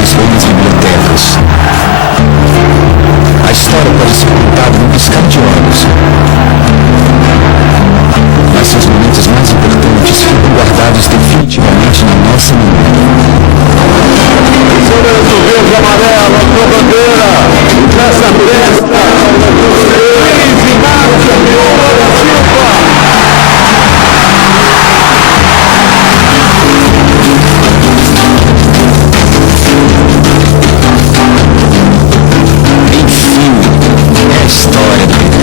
lugares ou nas bibliotecas. A história pode ser contada num piscar de olhos, mas seus momentos mais importantes ficam guardados definitivamente na nossa memória. Senhorito verde e amarelo, a sua bandeira, nessa festa, Luiz Inácio Lula da Silva. Enfim, é a história do PT.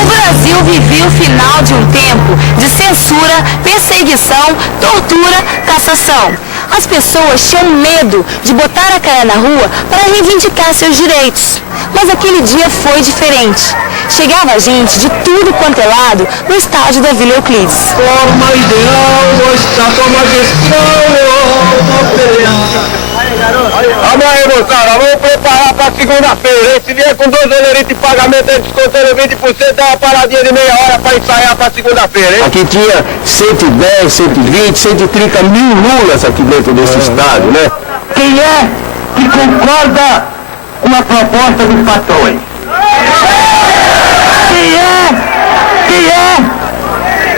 O Brasil vivia o final de um tempo de censura, perseguição, tortura, cassação. As pessoas tinham medo de botar a cara na rua para reivindicar seus direitos. Mas aquele dia foi diferente. Chegava gente de tudo quanto é lado no estádio da Vila Euclides. Forma ideal, estátua magistral. Vamos aí, moçada, vamos preparar para segunda-feira, hein? Se vier com 2 olheiros de pagamento, aí descontando 20%, dá uma paradinha de meia hora para ensaiar para segunda-feira, hein? Aqui tinha 110, 120, 130 mil lulas aqui dentro desse estádio, né? Quem é que concorda com a proposta dos patrões? Quem é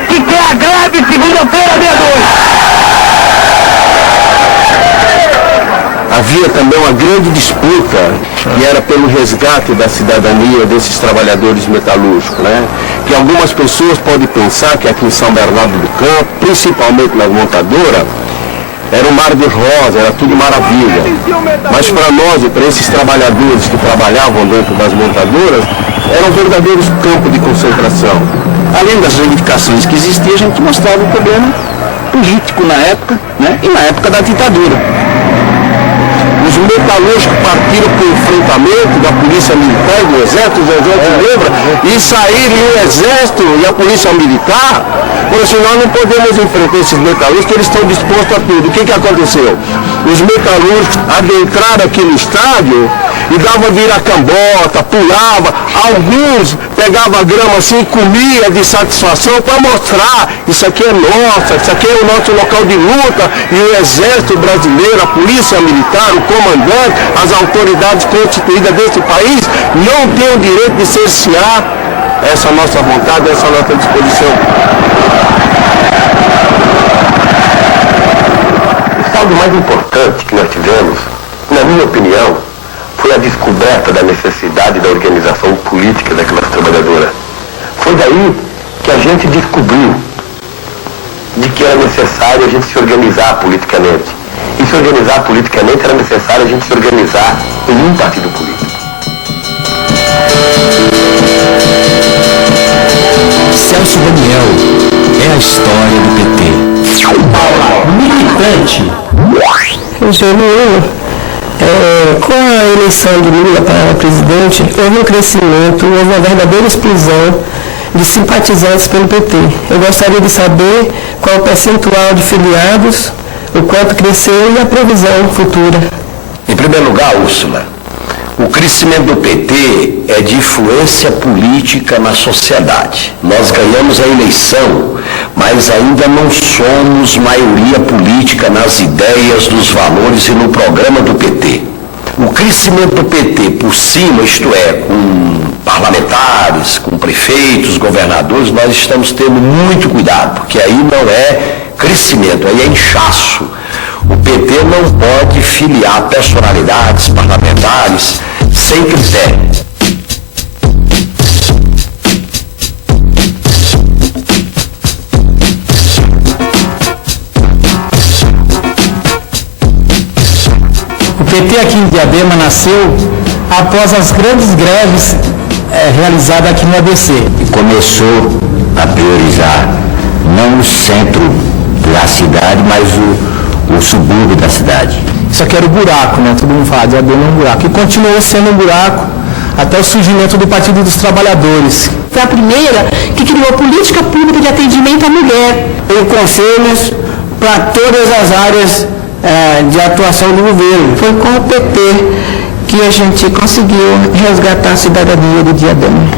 que quer a greve segunda-feira, meia-noite? Havia também uma grande disputa, que era pelo resgate da cidadania desses trabalhadores metalúrgicos, né? Que algumas pessoas podem pensar que aqui em São Bernardo do Campo, principalmente nas montadoras, era um mar de rosa, era tudo maravilha. Mas para nós e para esses trabalhadores que trabalhavam dentro das montadoras, eram verdadeiros campos de concentração. Além das reivindicações que existiam, a gente mostrava o problema político na época, né? E na época da ditadura. Os metalúrgicos partiram para o enfrentamento da polícia militar e do exército, lembra? E saíram o exército e a polícia militar, falou assim, nós não podemos enfrentar esses metalúrgicos, eles estão dispostos a tudo. O que aconteceu? Os metalúrgicos adentraram aqui no estádio e davam viracambota, pulava, alguns pegavam a grama assim e comia de satisfação para mostrar, isso aqui é nosso, isso aqui é o nosso local de luta, e o exército brasileiro, a polícia militar, o comandante, as autoridades constituídas desse país não têm o direito de cercear essa nossa vontade, essa nossa disposição. O saldo mais importante que nós tivemos, na minha opinião, foi a descoberta da necessidade da organização política da classe trabalhadora. Foi daí que a gente descobriu de que era necessário a gente se organizar politicamente. E se organizar politicamente era necessário a gente se organizar em um partido político. Celso Daniel é a história do PT. Militante. Com a eleição de Lula para presidente, houve um crescimento, houve uma verdadeira explosão de simpatizantes pelo PT. Eu gostaria de saber qual o percentual de filiados, o quanto cresceu e a previsão futura. Em primeiro lugar, Úrsula, o crescimento do PT é de influência política na sociedade. Nós ganhamos a eleição, mas ainda não somos maioria política nas ideias, nos valores e no programa do PT. O crescimento do PT por cima, isto é, com parlamentares, com prefeitos, governadores, nós estamos tendo muito cuidado, porque aí não é crescimento, aí é inchaço. O PT não pode filiar personalidades parlamentares sem critério. O PT aqui em Diadema nasceu após as grandes greves realizadas aqui no ABC. E começou a priorizar não o centro da cidade, mas o subúrbio da cidade. Isso aqui era o buraco, né? Todo mundo fala, Diadema é um buraco. E continuou sendo um buraco até o surgimento do Partido dos Trabalhadores. Foi a primeira que criou a política pública de atendimento à mulher. Tem conselhos para todas as áreas de atuação do governo. Foi com o PT que a gente conseguiu resgatar a cidadania de Diadema.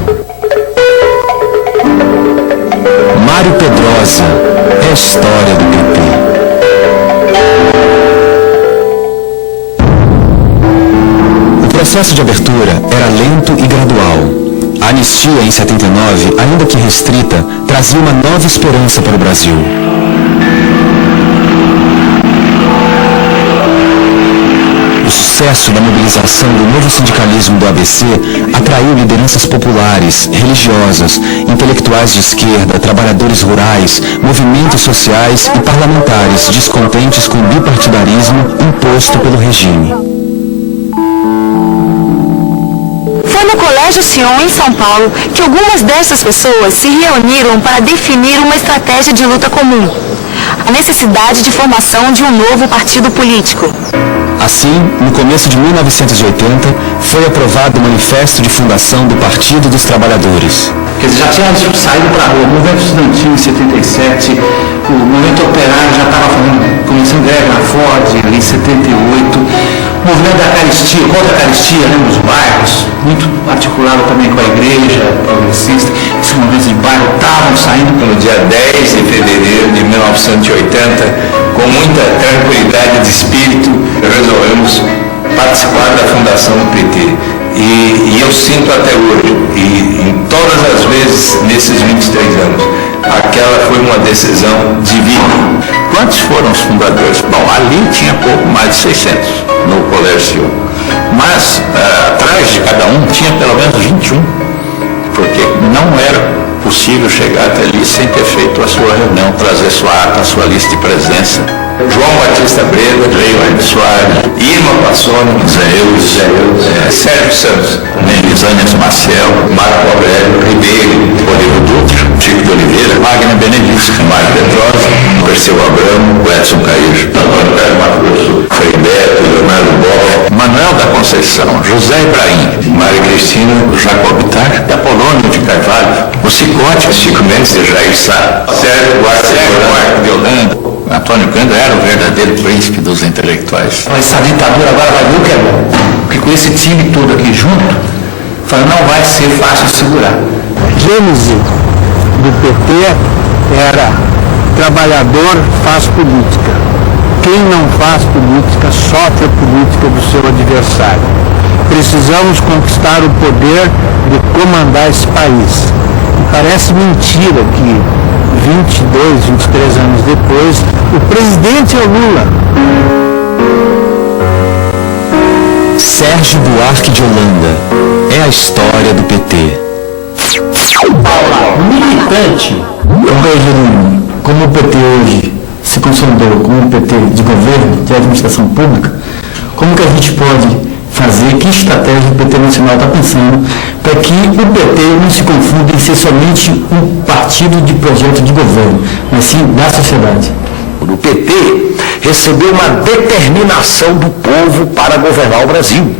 Mário Pedrosa é a história do PT. processo de abertura era lento e gradual. A anistia em 79, ainda que restrita, trazia uma nova esperança para o Brasil. O sucesso da mobilização do novo sindicalismo do ABC atraiu lideranças populares, religiosas, intelectuais de esquerda, trabalhadores rurais, movimentos sociais e parlamentares descontentes com o bipartidarismo imposto pelo regime. Foi no Colégio Sion, em São Paulo, que algumas dessas pessoas se reuniram para definir uma estratégia de luta comum: a necessidade de formação de um novo partido político. Assim, no começo de 1980, foi aprovado o Manifesto de Fundação do Partido dos Trabalhadores. Quer dizer, já tinha saído para a rua, o movimento estudantil em 77, o movimento operário já estava começando greve na Ford ali em 78, o movimento da caristia, contra a caristia, né, nos bairros, muito articulado também com a igreja progressista, esses movimentos de bairro estavam saindo. No dia 10 de fevereiro de 1980, com muita tranquilidade de espírito, resolvemos participar da fundação do PT. E eu sinto até hoje, e em todas as vezes nesses 23 anos, aquela foi uma decisão divina. Quantos foram os fundadores? Bom, ali tinha pouco mais de 600 no Colégio, mas atrás de cada um tinha pelo menos 21, porque não era possível chegar até ali sem ter feito a sua reunião, trazer sua ata, a sua lista de presença. João Batista Breda, Leio Soares, Irma Passoni, Zé Eus, Sérgio Santos, Elisânia Maciel, Marco Aurélio Ribeiro, Rodrigo Dutra, Chico de Oliveira, Wagner Benedito, Mário Petrosa, Perseu Abramo, Edson Caíjo, Antônio Carlos Mato Grosso, Frei Beto, Leonardo Boff, Manuel da Conceição, José Ibrahim, Maria Cristina, Jacob Tar, Apolônio de Carvalho, o Cicote, Chico Mendes de Jair Sá, Sérgio Buarque de Holanda. Antônio Cândido era o verdadeiro príncipe dos intelectuais. Essa ditadura agora vai ver o que é bom, porque com esse time todo aqui junto, não vai ser fácil de segurar. A gênese do PT era trabalhador faz política. Quem não faz política sofre a política do seu adversário. Precisamos conquistar o poder de comandar esse país. E parece mentira que 22, 23 anos depois, o presidente é o Lula. Sérgio Buarque de Holanda é a história do PT. Militante, eu vejo como o PT hoje se consolidou como um PT de governo, de administração pública, como que a gente pode fazer, que estratégia o PT Nacional está pensando para que o PT não se confunda em ser somente um partido de projeto de governo, mas sim da sociedade. O PT recebeu uma determinação do povo para governar o Brasil.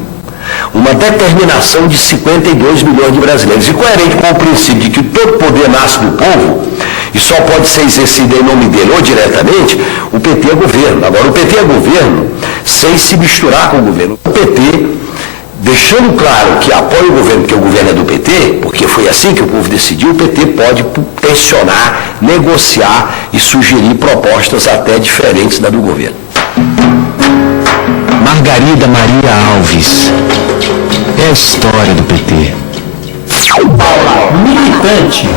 Uma determinação de 52 milhões de brasileiros. E coerente com o princípio de que todo poder nasce do povo e só pode ser exercido em nome dele ou diretamente, o PT é governo. Agora, o PT é governo sem se misturar com o governo. O PT, deixando claro que apoia o governo, porque o governo é do PT, porque foi assim que o povo decidiu, o PT pode pressionar, negociar e sugerir propostas até diferentes da do governo. Margarida Maria Alves é a história do PT. Militante.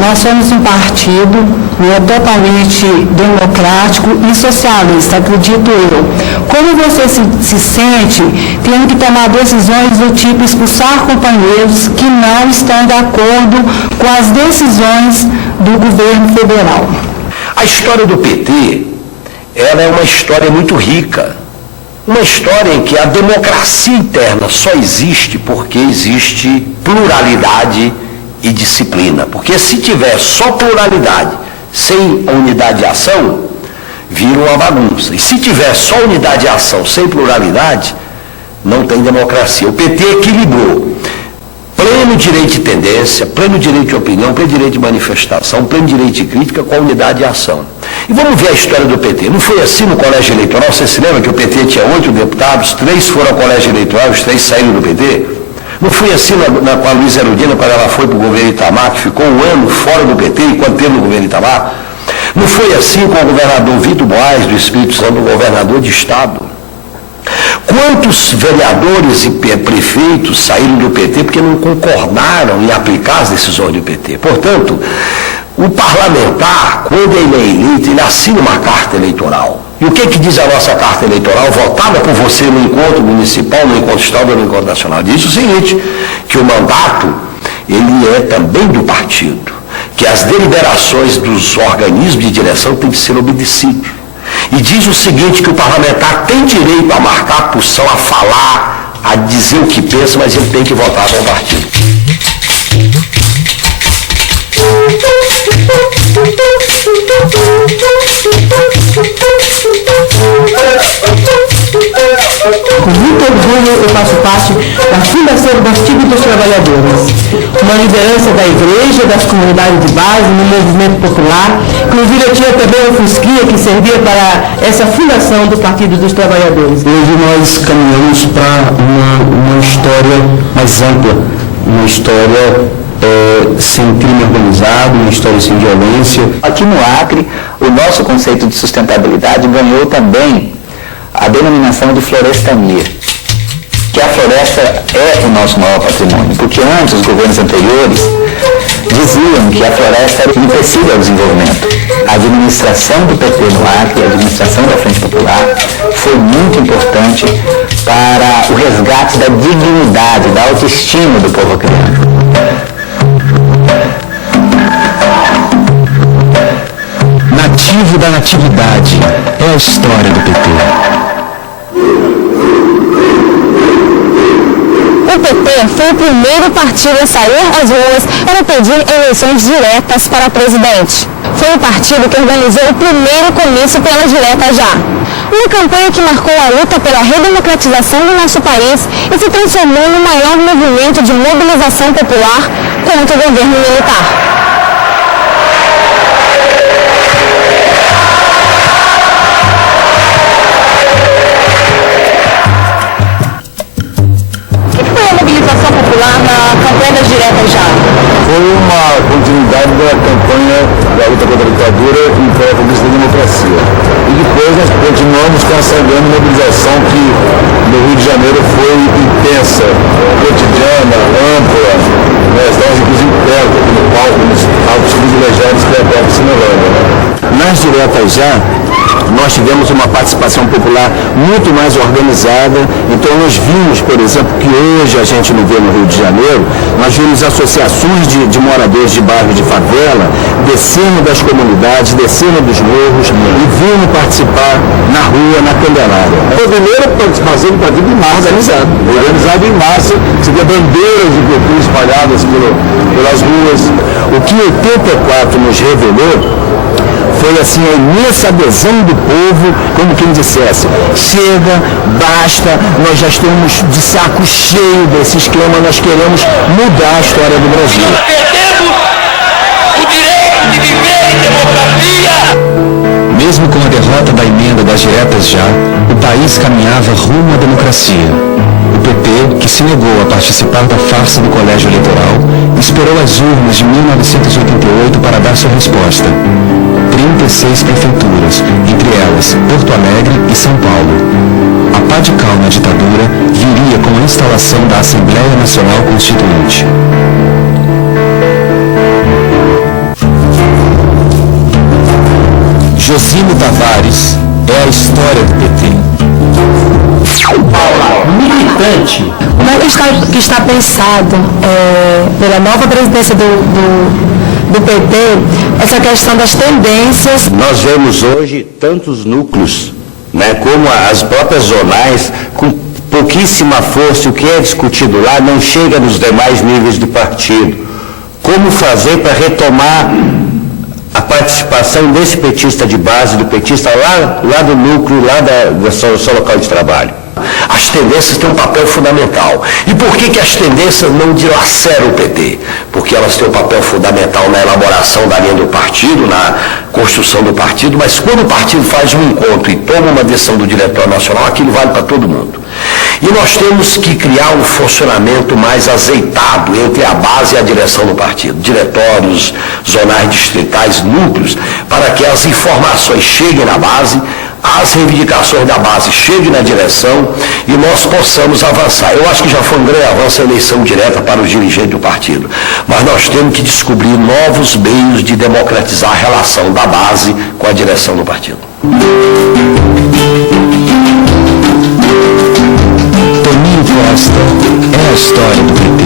Nós somos um partido totalmente democrático e socialista, acredito eu. Como você se sente tendo que tomar decisões do tipo expulsar companheiros que não estão de acordo com as decisões do governo federal? A história do PT, ela é uma história muito rica. Uma história em que a democracia interna só existe porque existe pluralidade e disciplina. Porque se tiver só pluralidade, sem a unidade de ação, vira uma bagunça. E se tiver só unidade de ação, sem pluralidade, não tem democracia. O PT equilibrou pleno direito de tendência, pleno direito de opinião, pleno direito de manifestação, pleno direito de crítica com a unidade de ação. E vamos ver a história do PT. Não foi assim no colégio eleitoral? Você se lembra que o PT tinha 8 deputados, 3 foram ao colégio eleitoral, os 3 saíram do PT? Não foi assim com a Luísa Erundina, quando ela foi para o governo Itamar, que ficou um ano fora do PT, enquanto teve no governo Itamar? Não foi assim com o governador Vitor Boas, do Espírito Santo, o governador de Estado? Quantos vereadores e prefeitos saíram do PT porque não concordaram em aplicar as decisões do PT? Portanto, o parlamentar, quando ele é eleito, ele assina uma carta eleitoral. E o que diz a nossa carta eleitoral, votada por você no encontro municipal, no encontro estadual, no encontro nacional? Diz o seguinte, que o mandato, ele é também do partido, que as deliberações dos organismos de direção têm que ser obedecidas. E diz o seguinte, que o parlamentar tem direito a marcar posição, a falar, a dizer o que pensa, mas ele tem que votar com o partido. Com muito orgulho, eu faço parte da Fundação do Partido dos Trabalhadores, uma liderança da igreja, das comunidades de base, no movimento popular. Inclusive, eu tinha também uma fusquinha que servia para essa fundação do Partido dos Trabalhadores. Hoje nós caminhamos para uma história mais ampla, uma história sem crime organizado, uma história sem violência. Aqui no Acre, o nosso conceito de sustentabilidade ganhou também a denominação de florestania, que a floresta é o nosso maior patrimônio, porque antes os governos anteriores diziam que a floresta era empecilho ao desenvolvimento. A administração do PT no Acre, a administração da Frente Popular, foi muito importante para o resgate da dignidade, da autoestima do povo acreano. Nativo da natividade é a história do PT. O PT foi o primeiro partido a sair às ruas para pedir eleições diretas para presidente. Foi o partido que organizou o primeiro comício pela direta já. Uma campanha que marcou a luta pela redemocratização do nosso país e se transformou no maior movimento de mobilização popular contra o governo militar. Na campanha das diretas já? Foi uma continuidade da campanha da luta contra a ditadura e pela conquista da democracia. E depois nós continuamos com essa grande mobilização que no Rio de Janeiro foi intensa, cotidiana, ampla. Nós estamos inclusive perto aqui no palco, nos altos privilegiados que é a própria Cinelândia. Nas diretas já, nós tivemos uma participação popular muito mais organizada, então nós vimos, por exemplo, que hoje a gente não vê no Rio de Janeiro, nós vimos associações de moradores de bairros de favela, descendo das comunidades, descendo dos morros e vindo participar na rua, na Candelária. Foi a primeira participação do partido em massa, organizado em massa, você vê bandeiras de PT espalhadas pelas ruas. O que 84 nos revelou foi assim a imensa adesão do povo, como quem dissesse, chega, basta, nós já estamos de saco cheio desse esquema, nós queremos mudar a história do Brasil. Nós perdemos o direito de viver em democracia! Mesmo com a derrota da emenda das diretas já, o país caminhava rumo à democracia. O PT, que se negou a participar da farsa do colégio eleitoral, esperou as urnas de 1988 para dar sua resposta. 36 prefeituras, entre elas Porto Alegre e São Paulo. A pá de cal na ditadura viria com a instalação da Assembleia Nacional Constituinte. Josino Tavares é a história do PT. Militante. Como é que está pensado pela nova presidência do PT, essa questão das tendências? Nós vemos hoje tantos núcleos, como as próprias zonais, com pouquíssima força, o que é discutido lá não chega nos demais níveis do partido. Como fazer para retomar a participação desse petista de base, do petista lá do núcleo, lá do seu local de trabalho? As tendências têm um papel fundamental. E por que as tendências não dilaceram o PT? Porque elas têm um papel fundamental na elaboração da linha do partido, na construção do partido, mas quando o partido faz um encontro e toma uma decisão do Diretório Nacional, aquilo vale para todo mundo. E nós temos que criar um funcionamento mais azeitado entre a base e a direção do partido. Diretórios, zonais distritais, núcleos, para que as informações cheguem na base, as reivindicações da base cheguem na direção e nós possamos avançar. Eu acho que já foi um grande avanço a eleição direta para os dirigentes do partido, mas nós temos que descobrir novos meios de democratizar a relação da base com a direção do partido. Toninho Costa é a história do PT.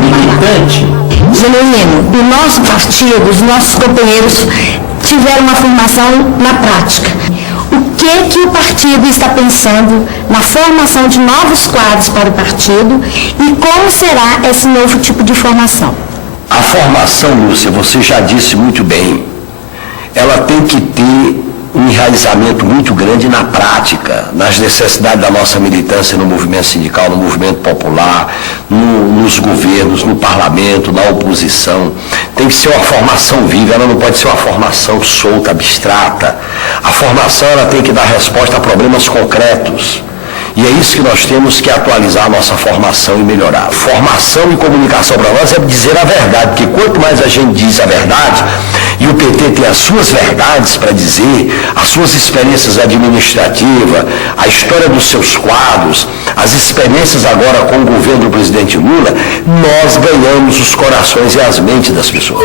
Militante. Genuíno, o nosso partido, os nossos companheiros tiveram uma formação na prática. O que o partido está pensando na formação de novos quadros para o partido e como será esse novo tipo de formação? A formação, Lúcia, você já disse muito bem, ela tem que ter um enraizamento muito grande na prática, nas necessidades da nossa militância no movimento sindical, no movimento popular, nos governos, no parlamento, na oposição. Tem que ser uma formação viva, ela não pode ser uma formação solta, abstrata. A formação ela tem que dar resposta a problemas concretos. E é isso que nós temos que atualizar a nossa formação e melhorar. Formação e comunicação para nós é dizer a verdade, porque quanto mais a gente diz a verdade, e o PT tem as suas verdades para dizer, as suas experiências administrativas, a história dos seus quadros, as experiências agora com o governo do presidente Lula, nós ganhamos os corações e as mentes das pessoas.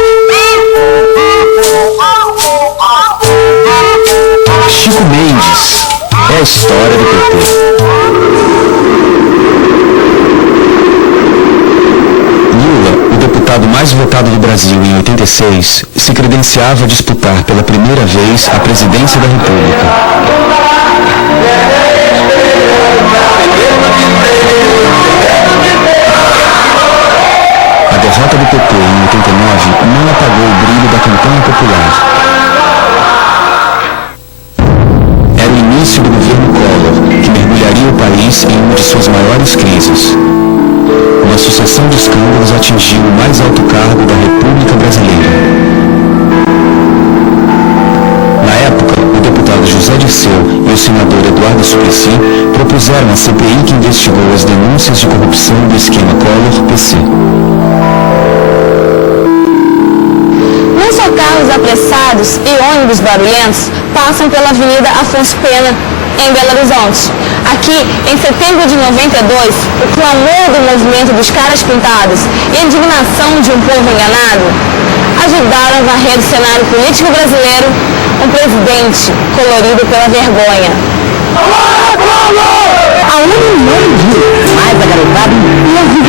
Chico Mendes é a história do PT. Lula, o deputado mais votado do Brasil em 86, se credenciava a disputar pela primeira vez a presidência da República. A derrota do PT em 89 não apagou o brilho da campanha popular. Era o início do governo Collor, que mergulharia o país em uma de suas maiores crises. Uma sucessão de escândalos atingiu o mais alto cargo da República Brasileira. Na época, o deputado José Dirceu e o senador Eduardo Suplicy propuseram a CPI que investigou as denúncias de corrupção do esquema Collor-PC. Não só carros apressados e ônibus barulhentos passam pela Avenida Afonso Pena, em Belo Horizonte. Aqui, em setembro de 92, o clamor do movimento dos caras pintados e a indignação de um povo enganado ajudaram a varrer do cenário político brasileiro um presidente colorido pela vergonha. A união de mais a garotada e a vida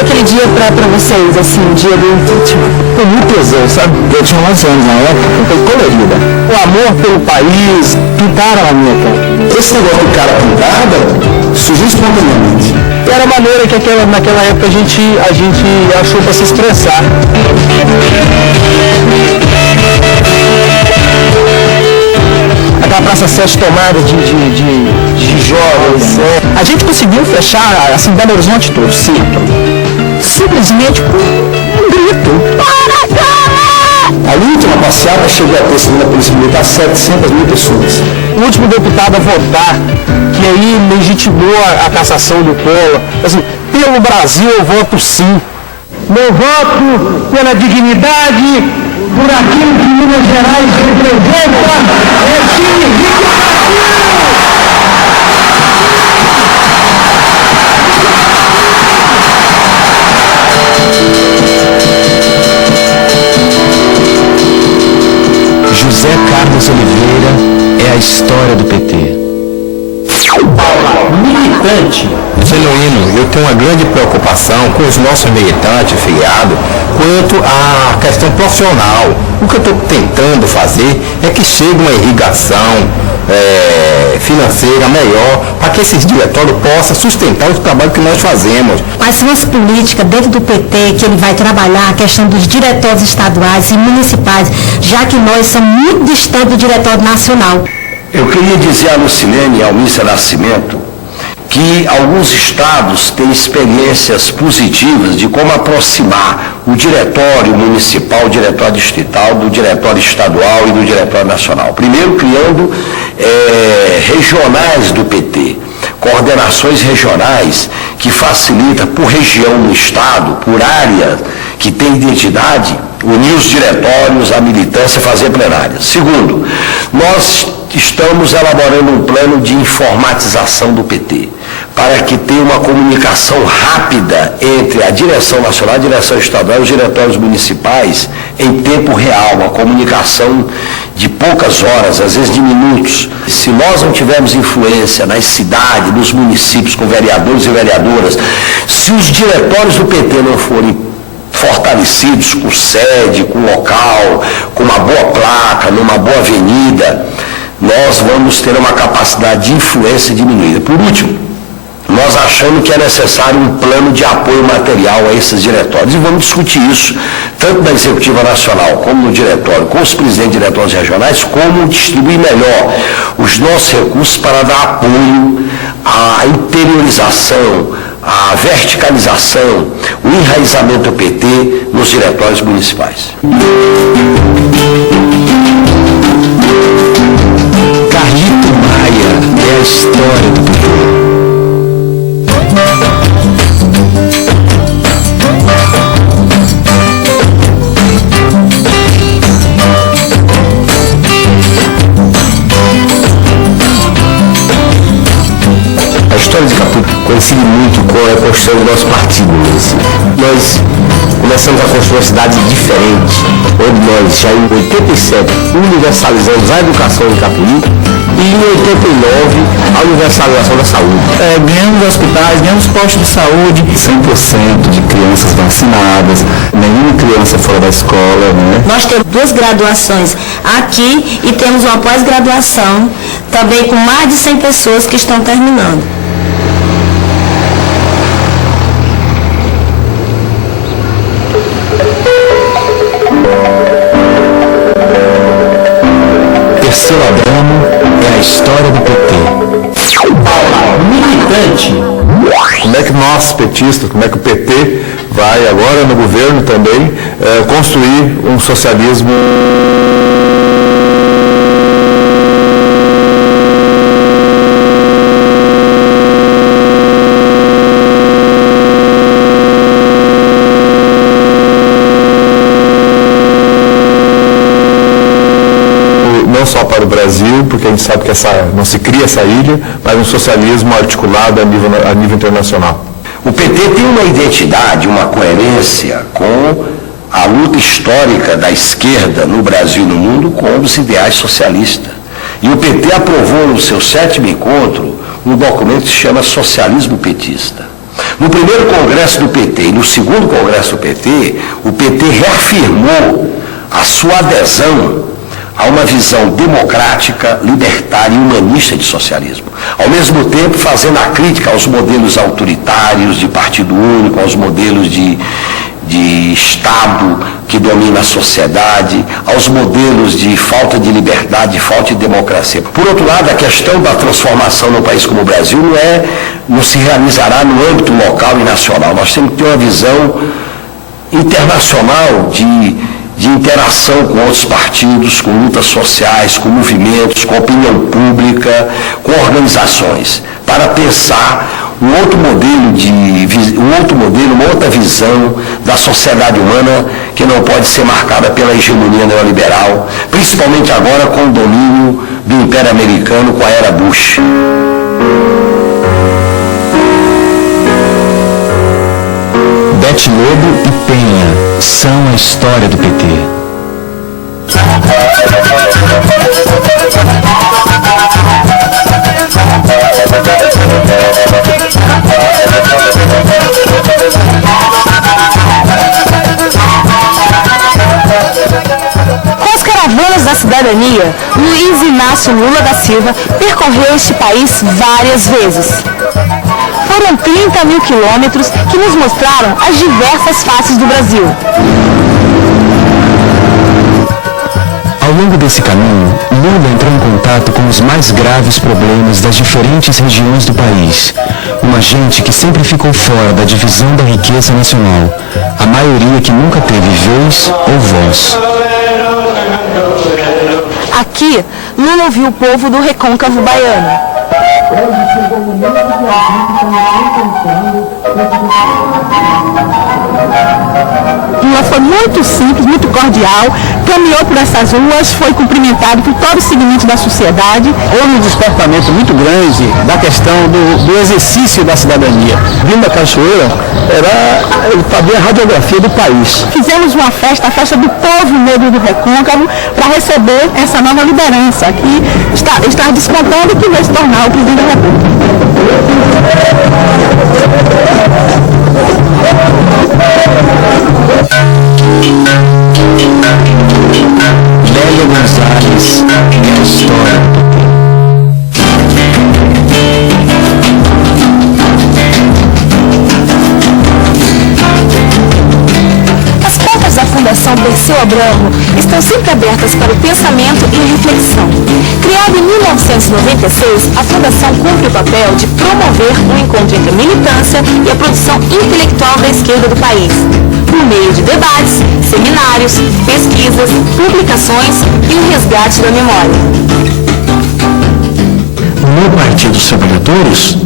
aquele dia pra vocês, assim, o dia do impeachment? Foi muito tesão, sabe? Eu tinha 11 anos na época, foi colorida. O amor pelo país, pintaram a minha cara. Esse negócio do cara pintada surgiu espontaneamente. Era a maneira que naquela época a gente achou para se expressar. Aquela Praça 7 tomada de jovens. A gente conseguiu fechar, assim, Belo Horizonte todo, simplesmente com um grito. A última passeada chegou a ter, segundo a Polícia Militar, 700 mil pessoas. O último deputado a votar, que aí legitimou a cassação do Collor, assim, pelo Brasil eu voto sim. Meu voto pela dignidade, por aquilo que Minas Gerais representa, é significativo. José Carlos Oliveira é a história do PT. Militante. Genuíno, eu tenho uma grande preocupação com os nossos militantes filiados quanto à questão profissional. O que eu estou tentando fazer é que chegue uma irrigação financeira melhor para que esses diretórios possam sustentar o trabalho que nós fazemos. Quais são as políticas dentro do PT que ele vai trabalhar a questão dos diretórios estaduais e municipais, já que nós somos muito distantes do diretório nacional? Eu queria dizer a Lucilene e ao Missa Nascimento que alguns estados têm experiências positivas de como aproximar o diretório municipal, o diretório distrital, do diretório estadual e do diretório nacional. Primeiro, criando regionais do PT, coordenações regionais que facilita por região no Estado, por área que tem identidade, unir os diretórios, a militância, fazer plenárias. Segundo, nós estamos elaborando um plano de informatização do PT, para que tenha uma comunicação rápida entre a direção nacional, a direção estadual e os diretórios municipais em tempo real, uma comunicação de poucas horas, às vezes de minutos. Se nós não tivermos influência nas cidades, nos municípios, com vereadores e vereadoras, se os diretórios do PT não forem fortalecidos com sede, com local, com uma boa placa, numa boa avenida, nós vamos ter uma capacidade de influência diminuída. Por último, nós achamos que é necessário um plano de apoio material a esses diretórios. E vamos discutir isso, tanto na Executiva Nacional, como no diretório, com os presidentes de diretórios regionais, como distribuir melhor os nossos recursos para dar apoio à interiorização, à verticalização, o enraizamento do PT nos diretórios municipais. Carlito Maia é a história do PT. A história de Capu coincide muito com a construção do nosso partido. Nós começamos a construir uma cidade diferente, onde nós já em 87 universalizamos a educação em Capuí e em 89 a universalização da saúde. Ganhamos hospitais, ganhamos postos de saúde, 100% de crianças vacinadas, nenhuma criança fora da escola, né? Nós temos 2 graduações aqui e temos uma pós-graduação também com mais de 100 pessoas que estão terminando. Terceiro Abramo é a história do PT. militante. Como é que nós, petistas, como é que o PT vai agora no governo também construir um socialismo só para o Brasil, porque a gente sabe que não se cria essa ilha, mas um socialismo articulado a nível internacional. O PT tem uma identidade, uma coerência com a luta histórica da esquerda no Brasil e no mundo com os ideais socialistas. E o PT aprovou no seu 7º encontro um documento que se chama Socialismo Petista. No primeiro congresso do PT e no segundo congresso do PT, o PT reafirmou a sua adesão a uma visão democrática, libertária e humanista de socialismo. Ao mesmo tempo, fazendo a crítica aos modelos autoritários de partido único, aos modelos de Estado que domina a sociedade, aos modelos de falta de liberdade, de falta de democracia. Por outro lado, a questão da transformação num país como o Brasil não se realizará no âmbito local e nacional. Nós temos que ter uma visão internacional de interação com outros partidos, com lutas sociais, com movimentos, com opinião pública, com organizações, para pensar um outro modelo, uma outra visão da sociedade humana que não pode ser marcada pela hegemonia neoliberal, principalmente agora com o domínio do Império Americano com a era Bush. Bete Lobo e Penha são a história do PT. Com as caravanas da cidadania, Luiz Inácio Lula da Silva percorreu este país várias vezes. Foram 30 mil quilômetros que nos mostraram as diversas faces do Brasil. Ao longo desse caminho, Lula entrou em contato com os mais graves problemas das diferentes regiões do país. Uma gente que sempre ficou fora da divisão da riqueza nacional. A maioria que nunca teve vez ou voz. Aqui, Lula ouviu o povo do recôncavo baiano. Lula foi muito simples, muito cordial, caminhou por essas ruas, foi cumprimentado por todo o segmento da sociedade. Houve um despertamento muito grande da questão do exercício da cidadania. Vindo da Cachoeira, ele fazia a radiografia do país. Fizemos uma festa, a festa do povo negro do Recôncavo, para receber essa nova liderança que está descontando que vai se tornar o presidente da República. Lélia Gonzalez é a história. As portas da Fundação Perseu Abramo estão sempre abertas para o pensamento e a reflexão. Criada em 1996, a Fundação cumpre o papel de promover um encontro entre a militância e a produção intelectual da esquerda do país, por meio de debates, seminários, pesquisas, publicações e o resgate da memória. No Partido dos Trabalhadores,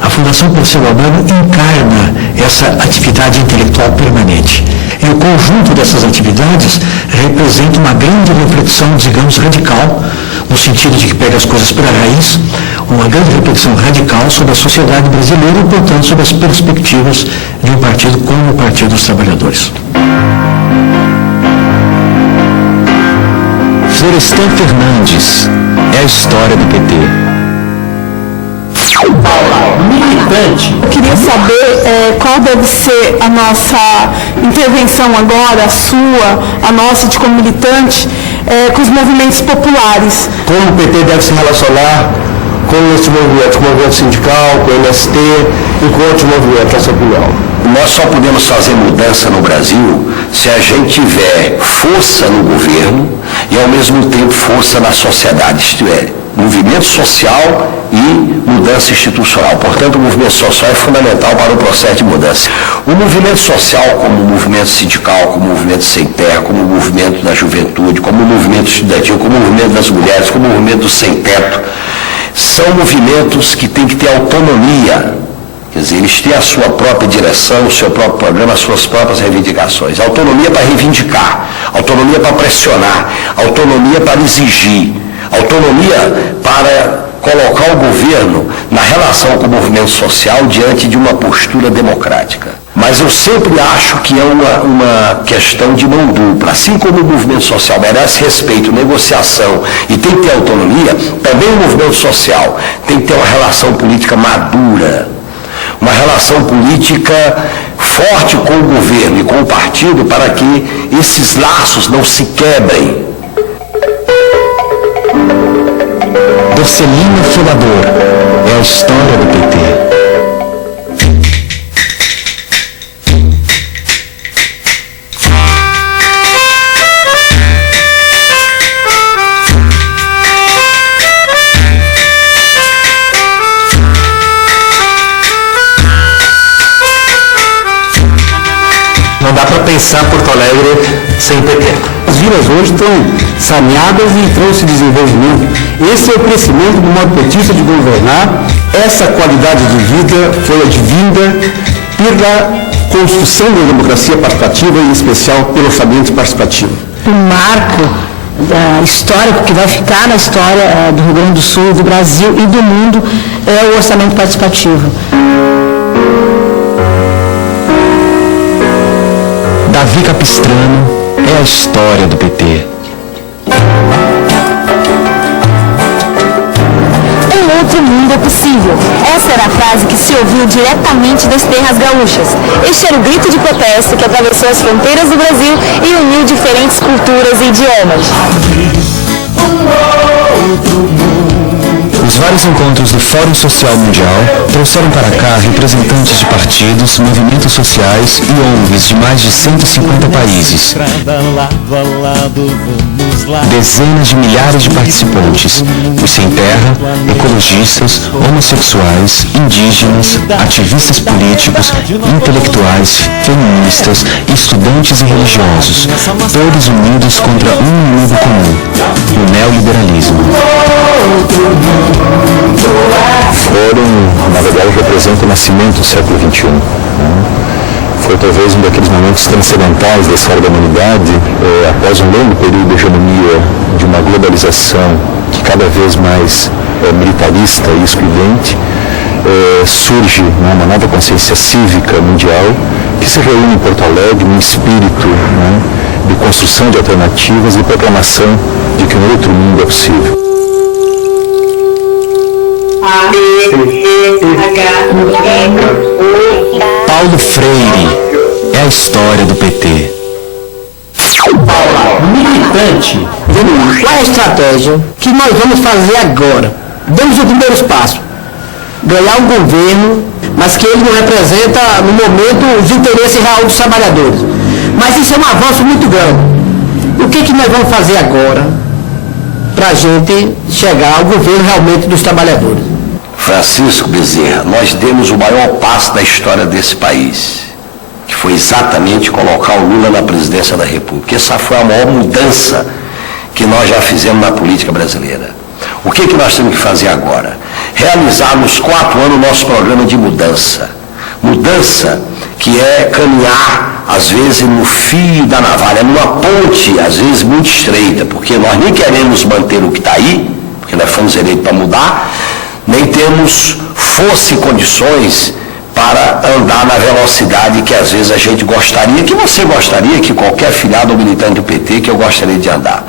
a Fundação Perseu Abramo encarna essa atividade intelectual permanente. E o conjunto dessas atividades representa uma grande reflexão, digamos, radical, no sentido de que pega as coisas pela raiz, uma grande reflexão radical sobre a sociedade brasileira e, portanto, sobre as perspectivas de um partido como o Partido dos Trabalhadores. Florestan Fernandes é a história do PT. Militante. Eu queria saber qual deve ser a nossa intervenção agora, a nossa de como militante, com os movimentos populares. Como o PT deve se relacionar com esse movimento, com o movimento sindical, com o MST e com outros movimentos, essa opinião. Nós só podemos fazer mudança no Brasil se a gente tiver força no governo e, ao mesmo tempo, força na sociedade, isto é, movimento social e mudança institucional. Portanto, o movimento social é fundamental para o processo de mudança. O movimento social, como o movimento sindical, como o movimento sem terra, como o movimento da juventude, como o movimento estudantil, como o movimento das mulheres, como o movimento do sem teto, são movimentos que têm que ter autonomia. Quer dizer, eles têm a sua própria direção, o seu próprio programa, as suas próprias reivindicações. Autonomia para reivindicar, autonomia para pressionar, autonomia para exigir, autonomia para colocar o governo na relação com o movimento social diante de uma postura democrática. Mas eu sempre acho que é uma questão de mão dupla. Assim como o movimento social merece respeito, negociação e tem que ter autonomia, também o movimento social tem que ter uma relação política madura, uma relação política forte com o governo e com o partido para que esses laços não se quebrem. Dorcelino Filador é a história do PT. Não dá para pensar Porto Alegre sem PT. As vilas hoje estão saneadas e trouxe desenvolvimento. Esse é o crescimento do modo petista de governar. Essa qualidade de vida foi advinda pela construção da democracia participativa, em especial pelo orçamento participativo. O marco histórico que vai ficar na história do Rio Grande do Sul, do Brasil e do mundo é o orçamento participativo. Davi Capistrano é a história do PT. Um outro mundo é possível. Essa era a frase que se ouviu diretamente das terras gaúchas. Este era o grito de protesto que atravessou as fronteiras do Brasil e uniu diferentes culturas e idiomas. Os vários encontros do Fórum Social Mundial trouxeram para cá representantes de partidos, movimentos sociais e ONGs de mais de 150 países. Dezenas de milhares de participantes, os sem terra, ecologistas, homossexuais, indígenas, ativistas políticos, intelectuais, feministas, estudantes e religiosos, todos unidos contra um inimigo comum, o neoliberalismo. na verdade, representam o nascimento do século XXI. Foi talvez um daqueles momentos transcendentais da história da humanidade, após um longo período de hegemonia, de uma globalização que cada vez mais é militarista e excludente, surge uma nova consciência cívica mundial que se reúne em Porto Alegre num espírito de construção de alternativas e proclamação de que um outro mundo é possível. Paulo Freire é a história do PT. Militante, qual é a estratégia que nós vamos fazer agora? Demos os primeiros passos. Ganhar um governo, mas que ele não representa, no momento, os interesses reais dos trabalhadores. Mas isso é um avanço muito grande. O que nós vamos fazer agora para a gente chegar ao governo realmente dos trabalhadores? Francisco Bezerra, nós demos o maior passo da história desse país, que foi exatamente colocar o Lula na presidência da República. Essa foi a maior mudança que nós já fizemos na política brasileira. O que nós temos que fazer agora? Realizar nos 4 anos o nosso programa de mudança. Mudança que é caminhar, às vezes, no fio da navalha, numa ponte, às vezes, muito estreita, porque nós nem queremos manter o que está aí, porque nós fomos eleitos para mudar, nem temos força e condições para andar na velocidade que às vezes a gente gostaria, que você gostaria, que qualquer filiado ou militante do PT, que eu gostaria de andar.